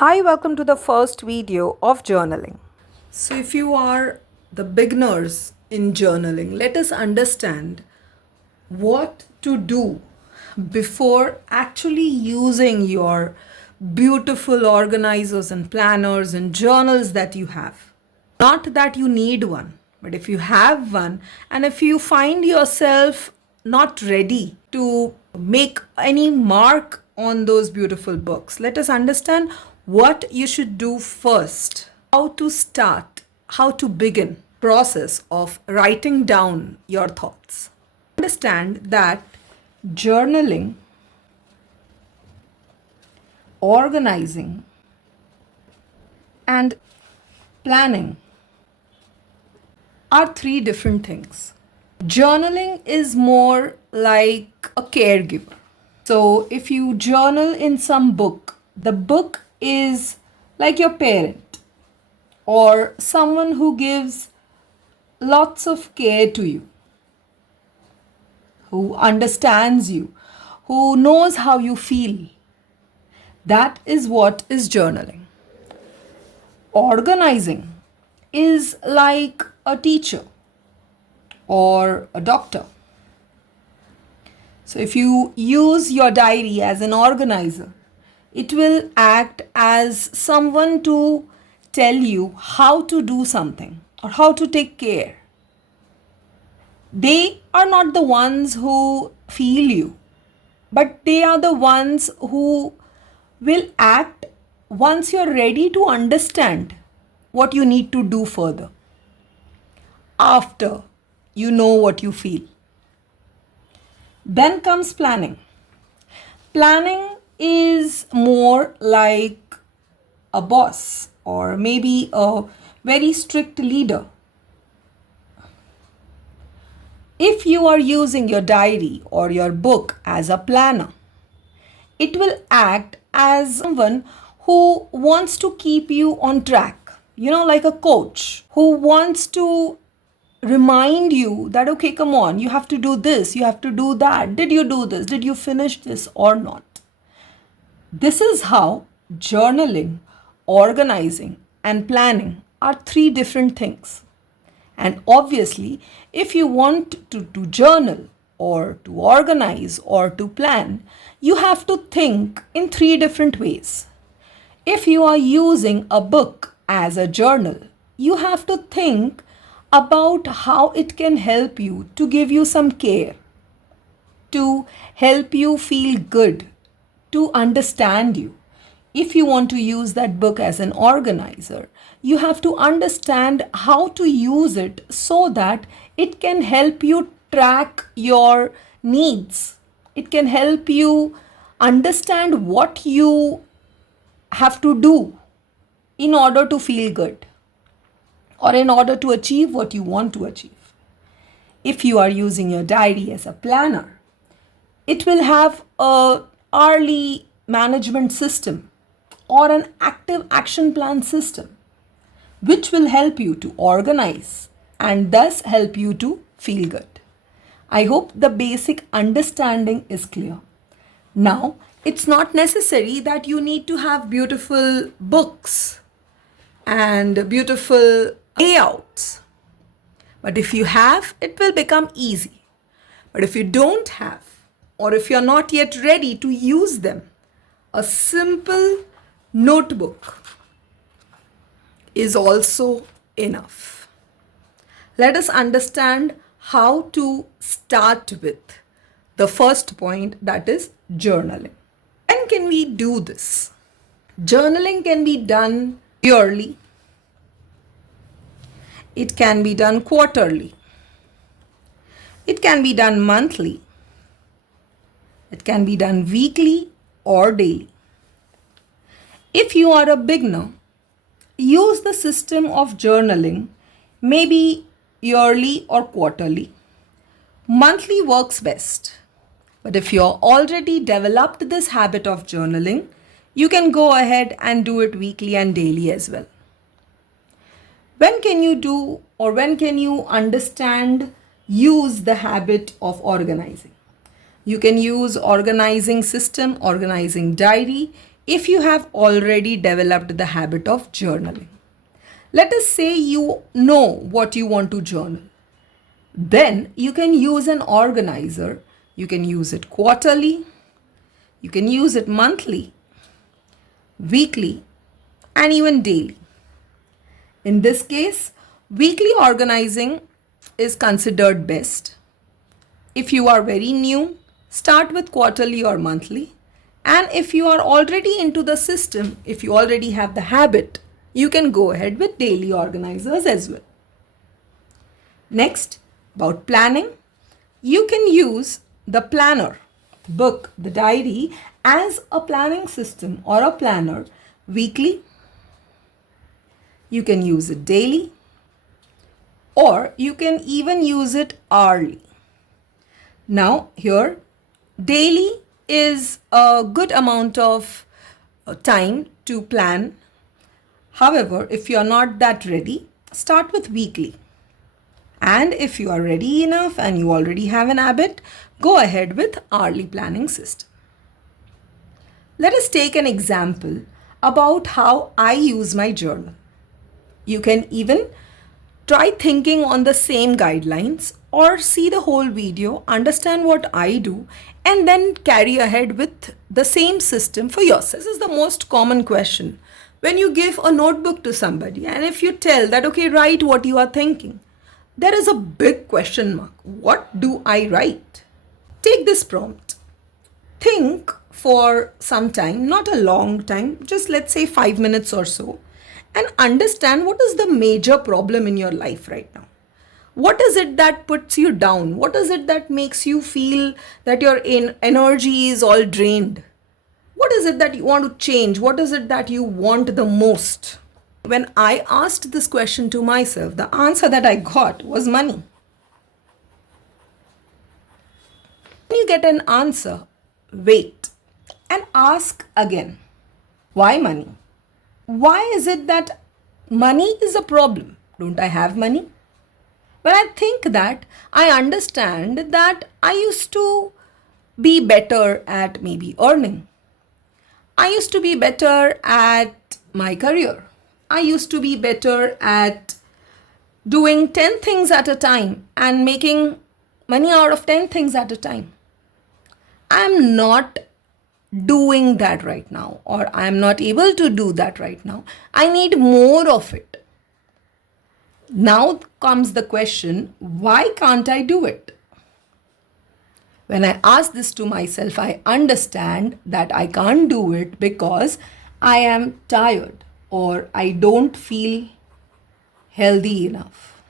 Hi, welcome to the first video of journaling. So, if you are the beginners in journaling, let us understand what to do before actually using your beautiful organizers and planners and journals that you have. Not that you need one, but if you have one and if you find yourself not ready to make any mark on those beautiful books, let us understand what you should do first, how to start, how to begin process of writing down your thoughts. Understand that journaling, organizing, and planning are three different things. Journaling is more like a caregiver. So, if you journal in some book, the book is like your parent or someone who gives lots of care to you, who understands you, who knows how you feel. That is what is journaling. Organizing is like a teacher or a doctor. So, if you use your diary as an organizer, it will act as someone to tell you how to do something or how to take care. They are not the ones who feel you, but they are the ones who will act once you're ready to understand what you need to do further, after you know what you feel. Then comes planning. Planning is more like a boss or maybe a very strict leader. If you are using your diary or your book as a planner, it will act as someone who wants to keep you on track, like a coach who wants to remind you that, okay, come on, you have to do this, you have to do that. Did you do this? Did you finish this or not? This is how journaling, organizing, and planning are three different things. And obviously, if you want to journal or to organize or to plan, you have to think in three different ways. If you are using a book as a journal, you have to think about how it can help you to give you some care, to help you feel good, to understand you. If you want to use that book as an organizer, you have to understand how to use it so that it can help you track your needs. It can help you understand what you have to do in order to feel good or in order to achieve what you want to achieve. If you are using your diary as a planner, it will have a hourly management system or an active action plan system, which will help you to organize and thus help you to feel good. I hope the basic understanding is clear. Now, it's not necessary that you need to have beautiful books and beautiful layouts. But if you have, it will become easy. But if you don't have, or if you're not yet ready to use them, a simple notebook is also enough. Let us understand how to start with the first point, that is journaling. When can we do this? Journaling can be done yearly. It can be done quarterly. It can be done monthly. It can be done weekly or daily. If you are a beginner, use the system of journaling, maybe yearly or quarterly. Monthly works best. But if you're already developed this habit of journaling, you can go ahead and do it weekly and daily as well. When can you do or when can you use the habit of organizing? You can use organizing system, organizing diary if you have already developed the habit of journaling. Let us say you know what you want to journal. Then you can use an organizer. You can use it quarterly, you can use it monthly, weekly, and even daily. In this case, weekly organizing is considered best. If you are very new, start with quarterly or monthly. And if you are already into the system, if you already have the habit, you can go ahead with daily organizers as well. Next, about planning, you can use the planner, the book, the diary as a planning system or a planner weekly. You can use it daily, or you can even use it hourly. Now, here, daily is a good amount of time to plan. However, if you are not that ready, start with weekly. And if you are ready enough and you already have an habit, go ahead with hourly planning system. Let us take an example about how I use my journal. You can even try thinking on the same guidelines or see the whole video, understand what I do, and then carry ahead with the same system for yourself. This is the most common question. When you give a notebook to somebody and if you tell that, okay, write what you are thinking, there is a big question mark. What do I write? Take this prompt. Think for some time, not a long time, just let's say 5 minutes or so, and understand what is the major problem in your life right now. What is it that puts you down? What is it that makes you feel that your energy is all drained? What is it that you want to change? What is it that you want the most? When I asked this question to myself, the answer that I got was money. When you get an answer, wait and ask again. Why money? Why is it that money is a problem? Don't I have money? When I think that, I understand that I used to be better at maybe earning. I used to be better at my career. I used to be better at doing 10 things at a time and making money out of 10 things at a time. I'm not doing that right now, or I'm not able to do that right now. I need more of it. Now comes the question, why can't I do it? When I ask this to myself, I understand that I can't do it because I am tired or I don't feel healthy enough.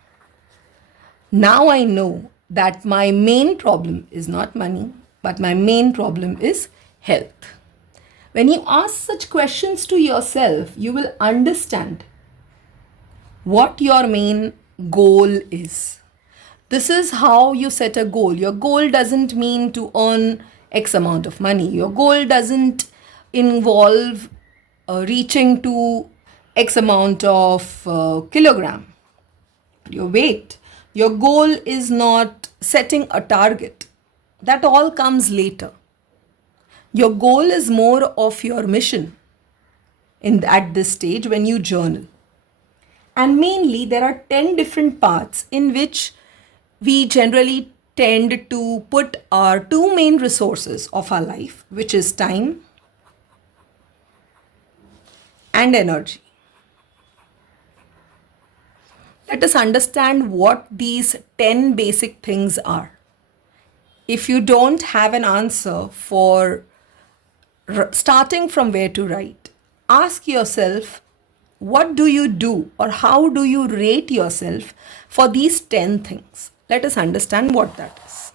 Now I know that my main problem is not money, but my main problem is health. When you ask such questions to yourself, you will understand what your main goal is. This is how you set a goal. Your goal doesn't mean to earn X amount of money. Your goal doesn't involve reaching to X amount of kilogram. Your weight. Your goal is not setting a target. That all comes later. Your goal is more of your mission at this stage when you journal. And mainly there are 10 different parts in which we generally tend to put our two main resources of our life, which is time and energy. Let us understand what these 10 basic things are. If you don't have an answer for starting from where to write, ask yourself, what do you do or how do you rate yourself for these 10 things? Let us understand what that is.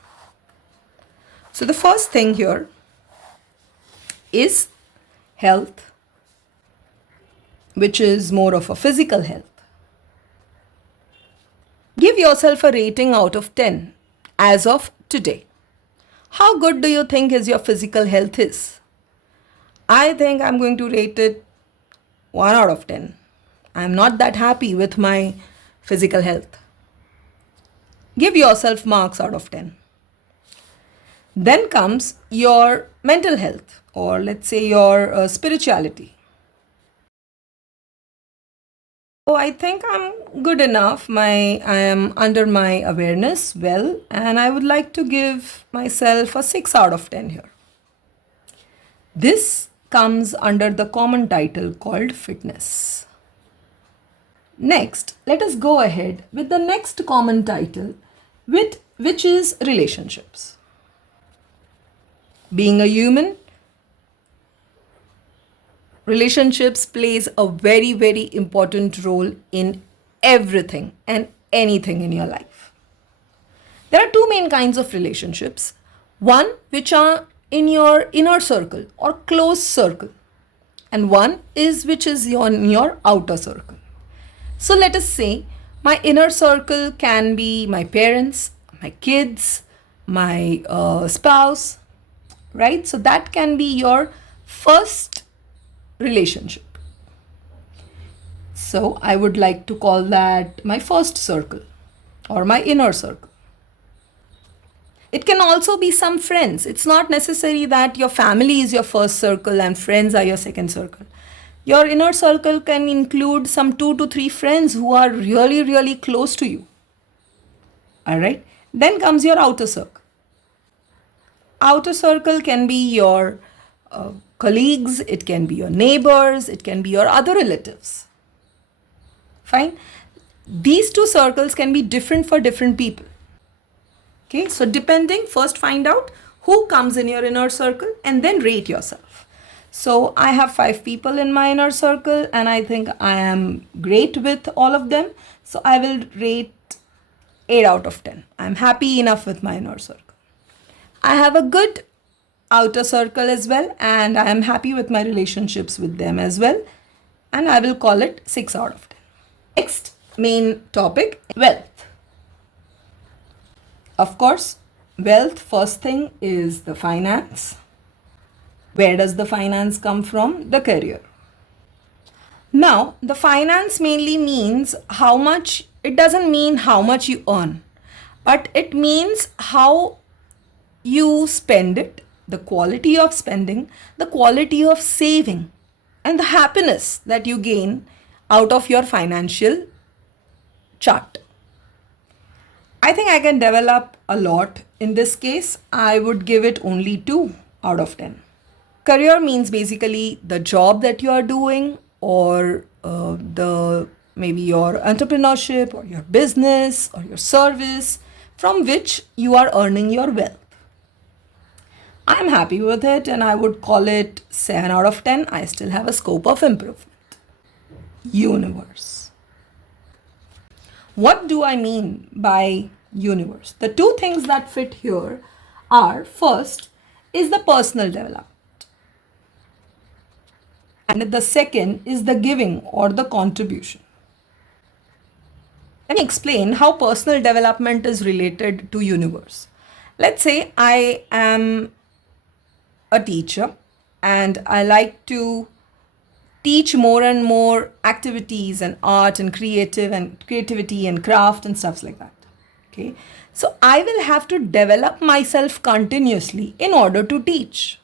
So the first thing here is health, which is more of a physical health. Give yourself a rating out of 10 as of today. How good do you think is your physical health is? I think I'm going to rate it 1 out of 10. I'm not that happy with my physical health. Give yourself marks out of 10. Then comes your mental health, or let's say your spirituality. So I think I'm good enough. I am under my awareness well, and I would like to give myself a 6 out of 10 here. This comes under the common title called fitness. Next, let us go ahead with the next common title, which is relationships. Being a human, relationships plays a very important role in everything and anything in your life. There are two main kinds of relationships. One which are in your inner circle or close circle, and one is which is in your outer circle. So let us say my inner circle can be my parents, my kids, my spouse, right? So that can be your first relationship. So I would like to call that my first circle or my inner circle. It can also be some friends. It's not necessary that your family is your first circle and friends are your second circle. Your inner circle can include some 2 to 3 friends who are really close to you. All right. Then comes your outer circle. Outer circle can be your colleagues, it can be your neighbors, it can be your other relatives. Fine. These two circles can be different for different people. Okay, so depending, first find out who comes in your inner circle and then rate yourself. So I have 5 people in my inner circle and I think I am great with all of them. So I will rate 8 out of 10. I'm happy enough with my inner circle. I have a good outer circle as well and I am happy with my relationships with them as well. And I will call it 6 out of 10. Next main topic, wealth. Of course, wealth, first thing is the finance. Where does the finance come from? The career. Now, the finance mainly means how much, it doesn't mean how much you earn, but it means how you spend it, the quality of spending, the quality of saving, and the happiness that you gain out of your financial chart. I think I can develop a lot. In this case, I would give it only 2 out of 10. Career means basically the job that you are doing or the maybe your entrepreneurship or your business or your service from which you are earning your wealth. I am happy with it and I would call it 7 out of 10. I still have a scope of improvement. Universe. What do I mean by universe? The 2 things that fit here are, first is the personal development. And the second is the giving or the contribution. Let me explain how personal development is related to universe. Let's say I am a teacher and I like to teach more and more activities and art and creativity and craft and stuff like that. Okay, so I will have to develop myself continuously in order to teach.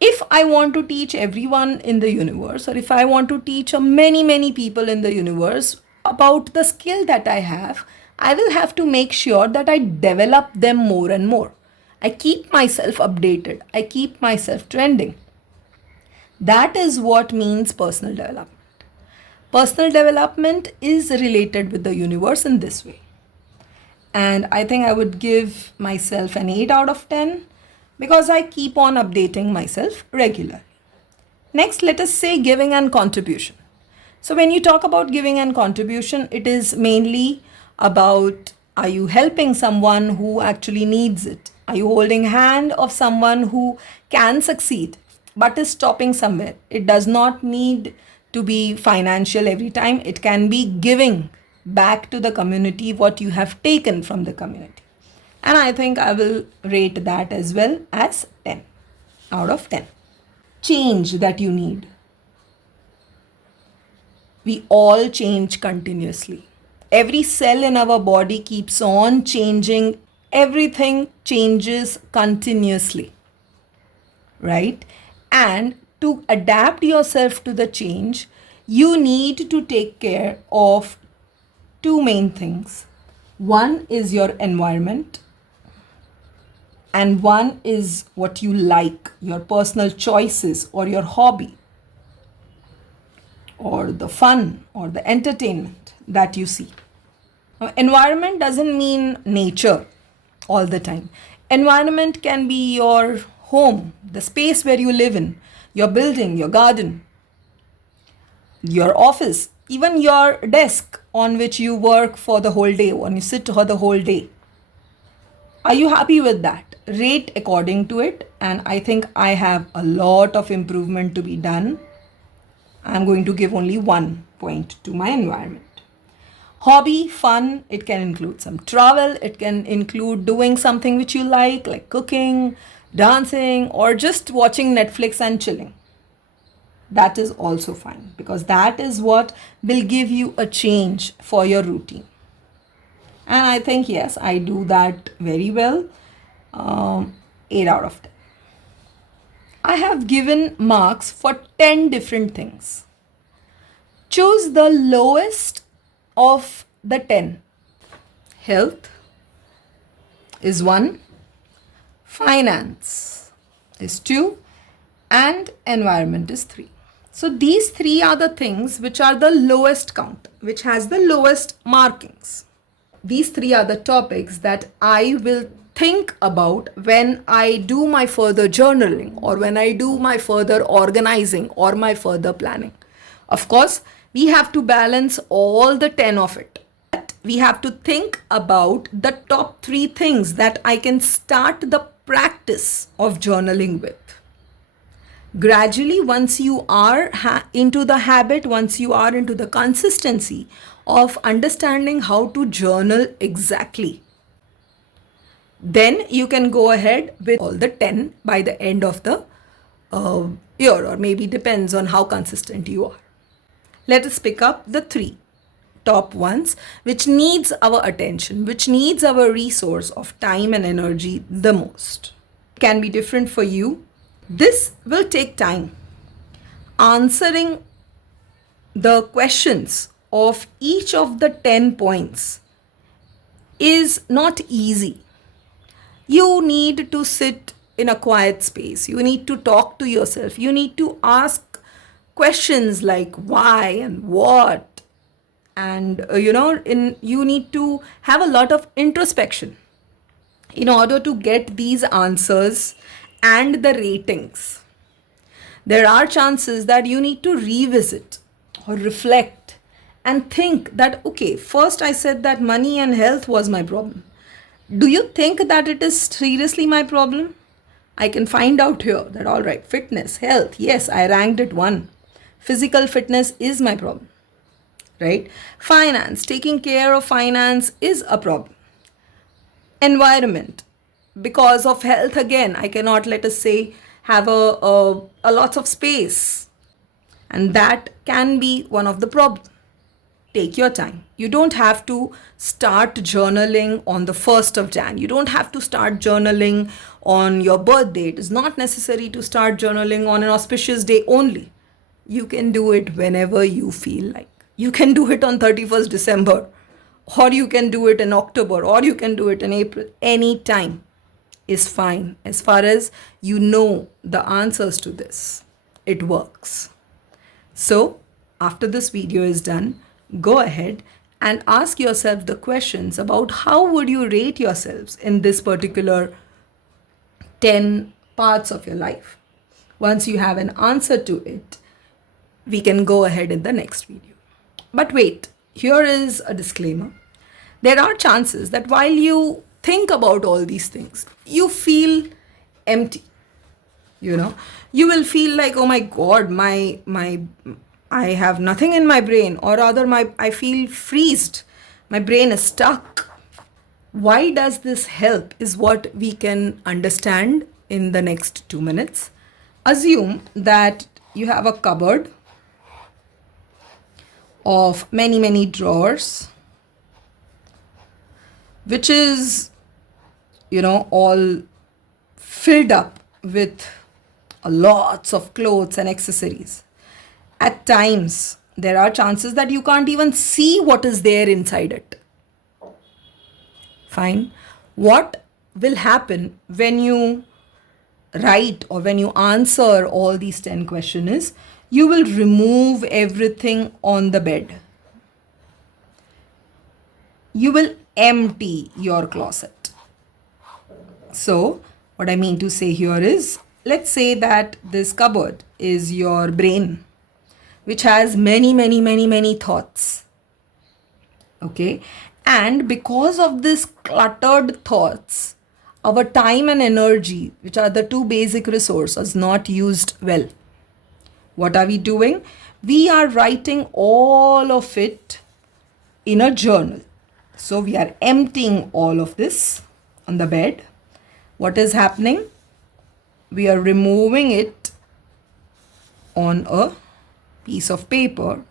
If I want to teach everyone in the universe, or if I want to teach many people in the universe about the skill that I have, I will have to make sure that I develop them more and more. I keep myself updated. I keep myself trending. That is what means personal development. Personal development is related with the universe in this way. And I think I would give myself an 8 out of 10 because I keep on updating myself regularly. Next, let us say giving and contribution. So when you talk about giving and contribution, it is mainly about, are you helping someone who actually needs it? Are you holding hand of someone who can succeed but is stopping somewhere? It does not need to be financial every time. It can be giving back to the community what you have taken from the community. And I think I will rate that as well as 10 out of 10. Change that you need. We all change continuously. Every cell in our body keeps on changing everything changes continuously, right? And to adapt yourself to the change, you need to take care of two main things. One is your environment, and one is what you like, your personal choices or your hobby, or the fun or the entertainment that you see. Now, environment doesn't mean nature all the time. Environment can be your home, the space where you live in, your building, your garden, your office, even your desk on which you work for the whole day, when you sit for the whole day. Are you happy with that? Rate according to it. And I think I have a lot of improvement to be done. I'm going to give only 1 point to my environment. Hobby, fun, it can include some travel, it can include doing something which you like cooking, dancing, or just watching Netflix and chilling. That is also fine, because that is what will give you a change for your routine. And I think, yes, I do that very well. 8 out of 10. I have given marks for 10 different things. Choose the lowest of the 10. Health is 1, finance is 2, and environment is 3. So these 3 are the things which are the lowest count, which has the lowest markings. These 3 are the topics that I will think about when I do my further journaling, or when I do my further organizing or my further planning. Of course, we have to balance all the 10 of it. We have to think about the top 3 things that I can start the practice of journaling with. Gradually, once you are into the habit, once you are into the consistency of understanding how to journal exactly, then you can go ahead with all the 10 by the end of the year, or maybe depends on how consistent you are. Let us pick up the 3 top ones which needs our attention, which needs our resource of time and energy the most. It can be different for you. This will take time. Answering the questions of each of the 10 points is not easy. You need to sit in a quiet space. You need to talk to yourself. You need to ask questions like why and what. And you need to have a lot of introspection in order to get these answers and the ratings. There are chances that you need to revisit or reflect and think that, okay, first I said that money and health was my problem. Do you think that it is seriously my problem? I can find out here that, all right, fitness, health, yes, I ranked it 1. Physical fitness is my problem, right? Finance, taking care of finance is a problem. Environment, because of health, again, I cannot, let us say, have a lots of space, and that can be one of the problems. Take your time. You don't have to start journaling on the 1st of Jan. You don't have to start journaling on your birthday. It is not necessary to start journaling on an auspicious day only. You can do it whenever you feel like. You can do it on 31st December, or you can do it in October, or you can do it in April. Any time is fine as far as you know the answers to this. It works. So after this video is done, go ahead and ask yourself the questions about how would you rate yourselves in this particular 10 parts of your life. Once you have an answer to it, we can go ahead in the next video. But wait, here is a disclaimer. There are chances that while you think about all these things, you feel empty. You will feel like, oh my God, I have nothing in my brain, or rather I feel freezed. My brain is stuck. Why does this help is what we can understand in the next 2 minutes. Assume that you have a cupboard of many drawers, which is all filled up with lots of clothes and accessories. At times, there are chances that you can't even see what is there inside it. Fine. What will happen when you write or when you answer all these 10 questions is you will remove everything on the bed. You will empty your closet. So, what I mean to say here is, let's say that this cupboard is your brain, which has many thoughts. Okay. And because of this cluttered thoughts, our time and energy, which are the two basic resources, not used well. What are we doing? We are writing all of it in a journal. So we are emptying all of this on the bed. What is happening? We are removing it on a piece of paper,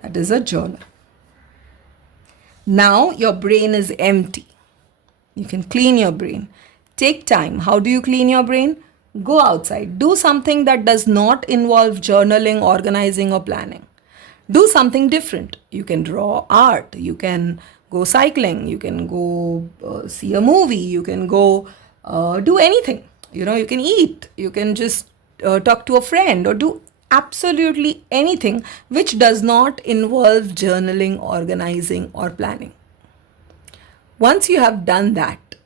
that is a journal. Now your brain is empty. You can clean your brain. Take time. How do you clean your brain? Go outside. Do something that does not involve journaling, organizing, or planning. Do something different. You can draw art. You can go cycling. You can go see a movie. You can go do anything. You can eat. You can just talk to a friend or do absolutely anything which does not involve journaling, organizing, or planning. Once you have done that,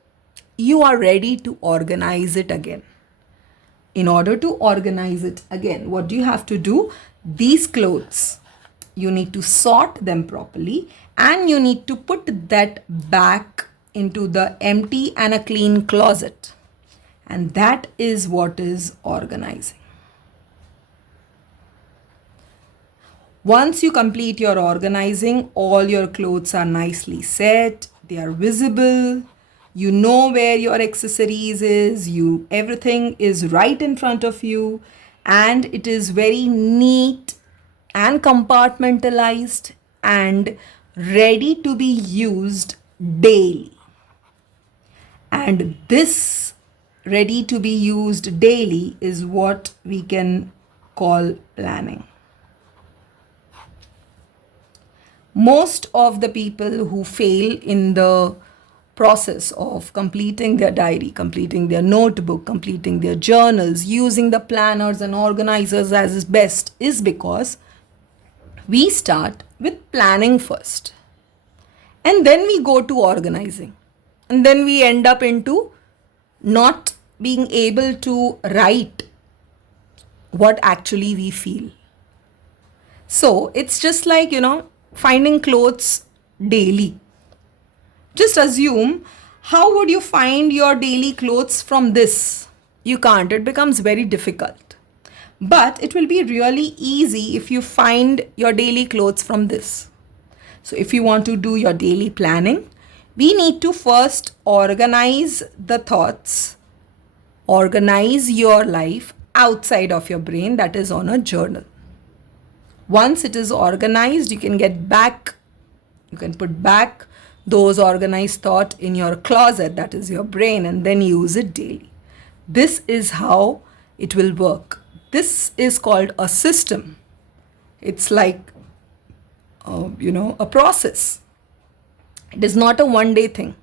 you are ready to organize it again. In order to organize it again, what do you have to do? These clothes, you need to sort them properly and you need to put that back into the empty and a clean closet. And that is what is organizing. Once you complete your organizing, all your clothes are nicely set, they are visible, you know where your accessories is, everything is right in front of you, and it is very neat and compartmentalized and ready to be used daily. And this ready to be used daily is what we can call planning. Most of the people who fail in the process of completing their diary, completing their notebook, completing their journals, using the planners and organizers as is best is because we start with planning first. And then we go to organizing. And then we end up into not being able to write what actually we feel. So it's just like, finding clothes daily. Just assume, how would you find your daily clothes from this? You can't. It becomes very difficult. But it will be really easy if you find your daily clothes from this. So if you want to do your daily planning, we need to first organize the thoughts, organize your life outside of your brain, that is on a journal. Once it is organized, you can put back those organized thoughts in your closet, that is your brain, and then use it daily. This is how it will work. This is called a system. It's like, a process. It is not a one-day thing.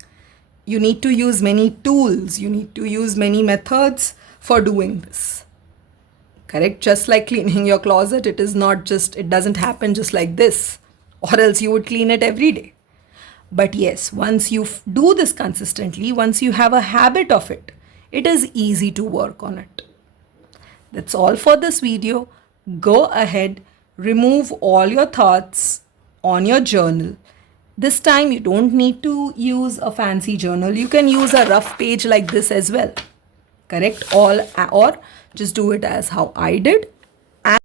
You need to use many tools. You need to use many methods for doing this. Correct? Just like cleaning your closet, it doesn't happen just like this, or else you would clean it every day. But yes, once you do this consistently, once you have a habit of it, it is easy to work on it. That's all for this video. Go ahead, remove all your thoughts on your journal. This time you don't need to use a fancy journal. You can use a rough page like this as well. Correct? Or just do it as how I did.